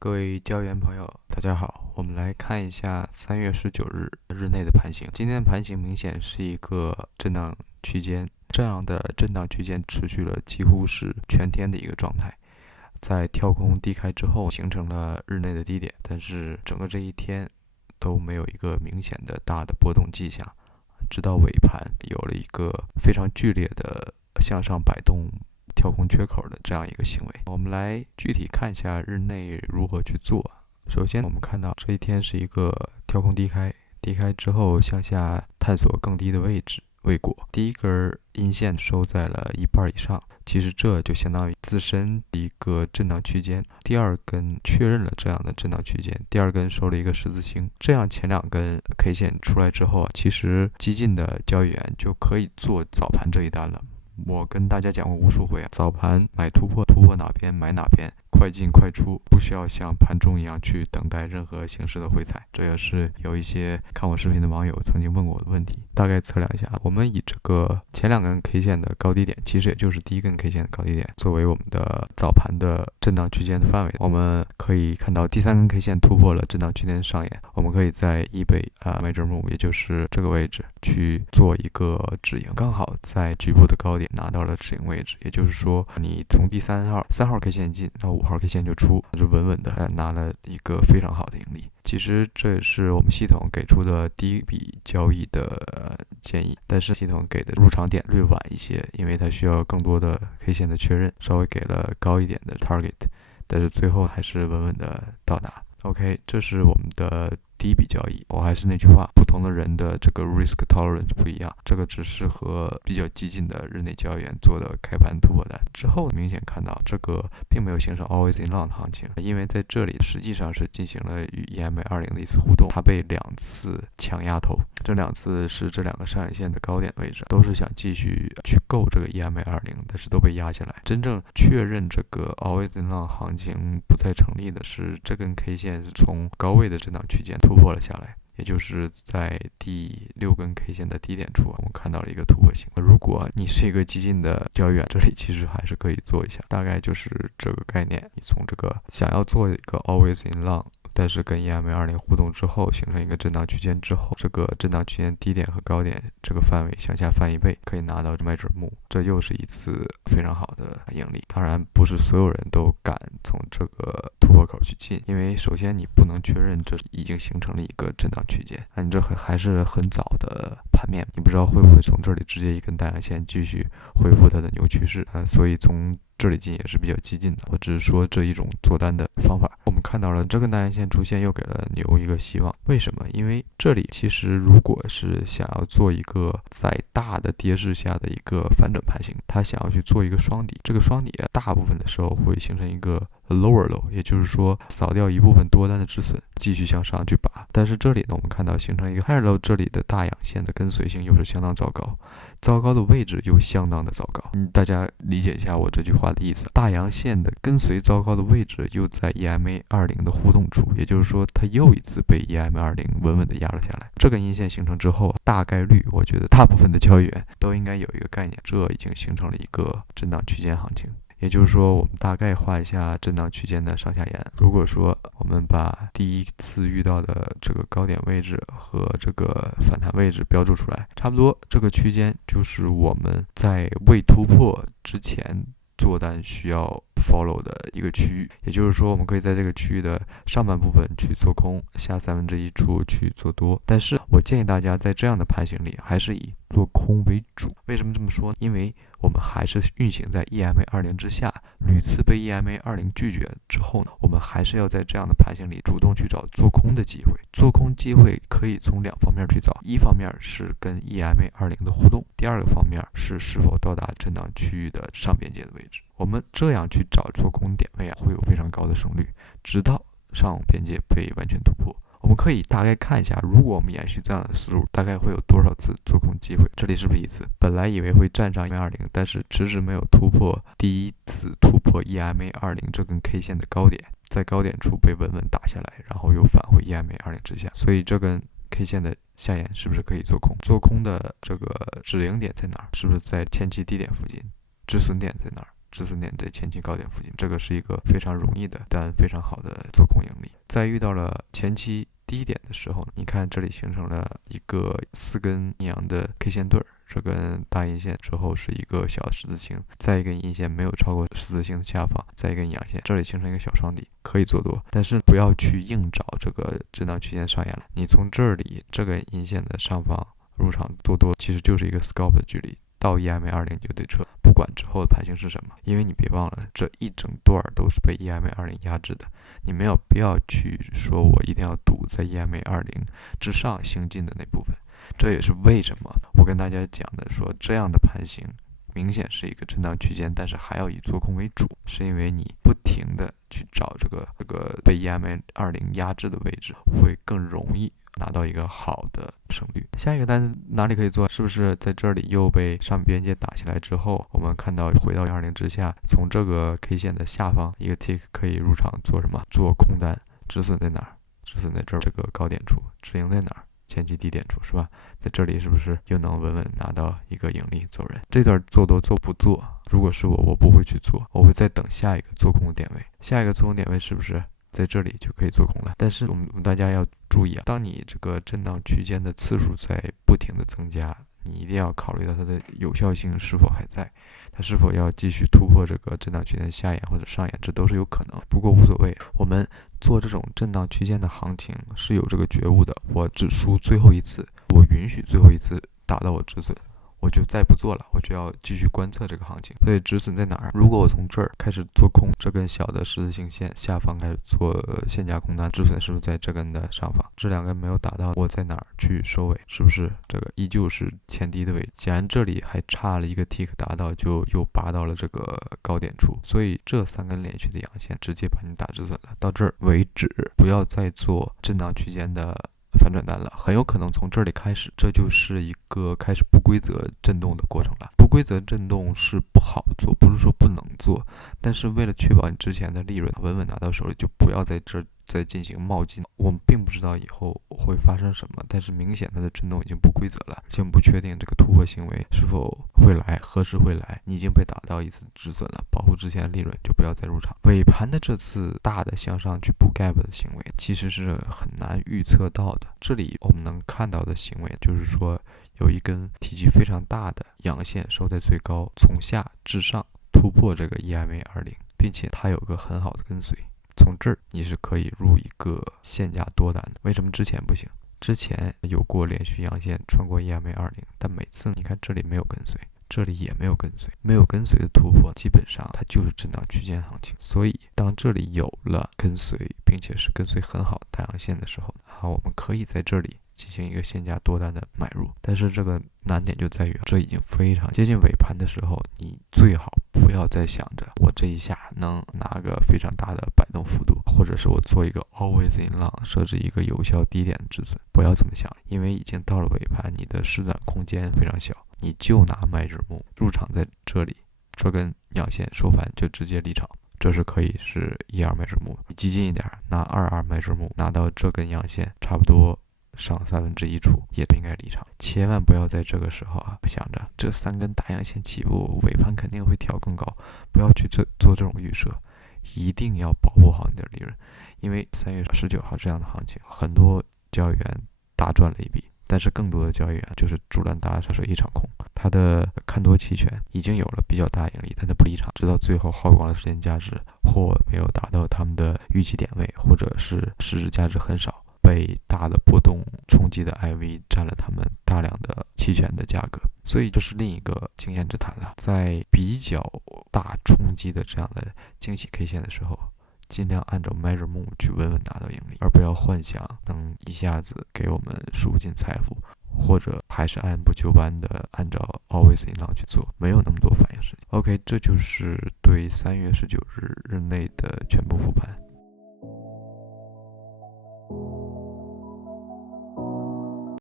各位交易员朋友，大家好，我们来看一下3月19日日内的盘形。今天的盘形明显是一个震荡区间，这样的震荡区间持续了几乎是全天的一个状态。在跳空低开之后，形成了日内的低点，但是整个这一天都没有一个明显的大的波动迹象，直到尾盘有了一个非常剧烈的向上摆动跳空缺口的这样一个行为。我们来具体看一下日内如何去做。首先我们看到这一天是一个跳空低开，低开之后向下探索更低的位置未果，第一根阴线收在了一半以上，其实这就相当于自身一个震荡区间。第二根确认了这样的震荡区间，第二根收了一个十字星，这样前两根 K 线出来之后，其实激进的交易员就可以做早盘这一单了。我跟大家讲过无数回早盘买突破，突破哪边买哪边，快进快出，不需要像盘中一样去等待任何形式的回踩。这也是有一些看我视频的网友曾经问过我的问题。大概测量一下，我们以这个前两根 K 线的高低点，其实也就是第一根 K 线的高低点，作为我们的早盘的震荡区间的范围。我们可以看到第三根 K 线突破了震荡区间上沿，我们可以在eBay major move， 也就是这个位置去做一个止盈，刚好在局部的高点拿到了止盈位置，也就是说你从第3号 K 线进到5号 K 线就出，就稳稳的拿了一个非常好的盈利。其实这也是我们系统给出的第一笔交易的建议，但是系统给的入场点略晚一些，因为它需要更多的 K 线的确认，稍微给了高一点的 target， 但是最后还是稳稳的到达。OK， 这是我们的第一笔交易。我还是那句话，不同的人的这个 risk tolerance 不一样，这个只适合比较激进的日内交易员做的开盘突破单。之后明显看到这个并没有形成 always in long 的行情，因为在这里实际上是进行了与 EMA20 的一次互动，它被2次强压头，这2次是这2个上影线的高点位置，都是想继续去够这个 EMA20， 但是都被压下来。真正确认这个 always in long 行情不再成立的是这根 K 线是从高位的震荡区间突破了下来，也就是在第6根 K 线的低点处，我们看到了一个突破性。如果你是一个激进的交易员，这里其实还是可以做一下，大概就是这个概念。你从这个想要做一个 always in long，但是跟 EMA20 互动之后形成一个震荡区间之后，这个震荡区间低点和高点这个范围向下翻1倍，可以拿到 major move， 这又是一次非常好的盈利。当然不是所有人都敢从这个突破口去进，因为首先你不能确认这已经形成了一个震荡区间，那你这还是很早的盘面，你不知道会不会从这里直接一根大阳线继续恢复它的牛趋势所以从这里进也是比较激进的，我只是说这一种做单的方法。我们看到了这根大阳线出现，又给了牛一个希望。为什么？因为这里其实如果是想要做一个在大的跌势下的一个反转盘形，它想要去做一个双底，这个双底大部分的时候会形成一个 lower low， 也就是说扫掉一部分多单的止损，继续向上去拔。但是这里呢，我们看到形成一个 higher low， 这里的大阳线的跟随性又是相当糟糕，糟糕的位置又相当的糟糕。大家理解一下我这句话的意思，大阳线的跟随糟糕的位置又在 EMA20 的互动处，也就是说它又一次被 EMA20 稳稳的压了下来。这个阴线形成之后，大概率我觉得大部分的交易员都应该有一个概念，这已经形成了一个震荡区间行情。也就是说，我们大概画一下震荡区间的上下沿。如果说我们把第一次遇到的这个高点位置和这个反弹位置标注出来，差不多这个区间就是我们在未突破之前做单需要 follow 的一个区域。也就是说，我们可以在这个区域的上半部分去做空，下1/3处去做多。但是我建议大家在这样的盘形里还是以做空为主。为什么这么说？因为我们还是运行在 EMA20 之下，屡次被 EMA20 拒绝之后呢，我们还是要在这样的盘形里主动去找做空的机会。做空机会可以从2方面去找，一方面是跟 EMA20 的互动，第二个方面是否到达震荡区域的上边界的位置。我们这样去找做空点位会有非常高的胜率，直到上边界被完全突破。我们可以大概看一下，如果我们延续这样的思路，大概会有多少次做空机会？这里是不是一次？本来以为会站上 EMA20， 但是迟迟没有突破第一次突破 EMA20 这根 K 线的高点，在高点处被稳稳打下来，然后又返回 EMA20 之下，所以这根 K 线的下沿是不是可以做空？做空的这个止盈点在哪儿？是不是在前期低点附近？止损点在哪儿？止损点在前期高点附近，这个是一个非常容易的但非常好的做空盈利。在遇到了前期低点的时候，你看这里形成了一个4根阴阳的 K 线对儿，这根大阴线之后是一个小十字星，再一根阴线没有超过十字星的下方，再一根阳线，这里形成一个小双底，可以做多，但是不要去硬找这个震荡区间上沿了。你从这里这个阴线的上方入场做多，其实就是一个 scalp 的距离，到 EMA 20就对撤，不管之后的盘形是什么，因为你别忘了这一整段都是被 EMA 20压制的，你没有必要去说我一定要赌在 EMA 20之上行进的那部分。这也是为什么我跟大家讲的说这样的盘形明显是一个震荡区间，但是还要以做空为主，是因为你不停的去找这个被 EMA 20压制的位置，会更容易拿到一个好的胜率。下一个单子哪里可以做？是不是在这里又被上面边界打下来之后，我们看到回到120之下，从这个 K 线的下方一个 tick 可以入场做什么？做空单。止损在哪儿？止损在这儿，这个高点处。止盈在哪儿？前期低点处，是吧？在这里是不是又能稳稳拿到一个盈利走人？这段做多做不做？如果是我不会去做，我会再等下一个做空的点位。下一个做空点位是不是在这里就可以做空了？但是我们大家要注意啊，当你这个震荡区间的次数在不停的增加，你一定要考虑到它的有效性是否还在，它是否要继续突破这个震荡区间下沿或者上沿，这都是有可能。不过无所谓，我们做这种震荡区间的行情是有这个觉悟的。我只输最后一次，我允许最后一次打到我止损，我就再不做了，我就要继续观测这个行情。所以止损在哪儿？如果我从这儿开始做空这根小的十字星线下方开始做限价空单，止损是不是在这根的上方？这两根没有打到，我在哪儿去收尾？是不是这个依旧是前低的位置？既然这里还差了一个 tick 达到，就又拔到了这个高点处，所以这3根连续的阳线直接把你打止损了。到这儿为止，不要再做震荡区间的反转单了，很有可能从这里开始，这就是一个开始不规则震动的过程了。不规则震动是不好做，不是说不能做，但是为了确保你之前的利润稳稳拿到手里，就不要在这再进行冒进。我们并不知道以后会发生什么，但是明显它的震动已经不规则了，而且我们不确定这个突破行为是否会来，何时会来。你已经被打到一次止损了，保护之前的利润就不要再入场。尾盘的这次大的向上去补 gap 的行为其实是很难预测到的。这里我们能看到的行为就是说，有一根体积非常大的阳线收在最高，从下至上突破这个 EMA 20，并且它有个很好的跟随。从这儿你是可以入一个限价多单的。为什么之前不行？之前有过连续阳线穿过 EMA 20，但每次你看这里没有跟随，这里也没有跟随，没有跟随的突破，基本上它就是震荡区间行情。所以当这里有了跟随，并且是跟随很好的大阳线的时候，我们可以在这里进行一个限价多单的买入。但是这个难点就在于，这已经非常接近尾盘的时候，你最好不要再想着我这一下能拿个非常大的摆动幅度，或者是我做一个 always in long 设置一个有效低点的止损，不要这么想，因为已经到了尾盘，你的施展空间非常小，你就拿卖日目入场在这里，这根阳线收盘就直接离场，这是可以是12卖日目。你激进一点，拿22卖日目，拿到这根阳线差不多上1/3处，也不应该离场。千万不要在这个时候想着这3根大阳线起步，尾盘肯定会调更高，不要去做这种预设，一定要保护好你的利润。因为3月19号这样的行情，很多交易员大赚了一笔，但是更多的交易员就是竹篮打水一场空，他的看多期权已经有了比较大盈利，但他不离场，直到最后耗光了时间价值，或没有达到他们的预期点位，或者是市值价值很少，被大的波动冲击的 IV 占了他们大量的期权的价格。所以这是另一个经验之谈了，在比较大冲击的这样的惊喜 K 线的时候，尽量按照 measure move 去稳稳拿到盈利，而不要幻想能一下子给我们数不尽财富，或者还是按部就班的按照 always in long 去做，没有那么多反应时间。OK， 这就是对3月19日日内的全部复盘。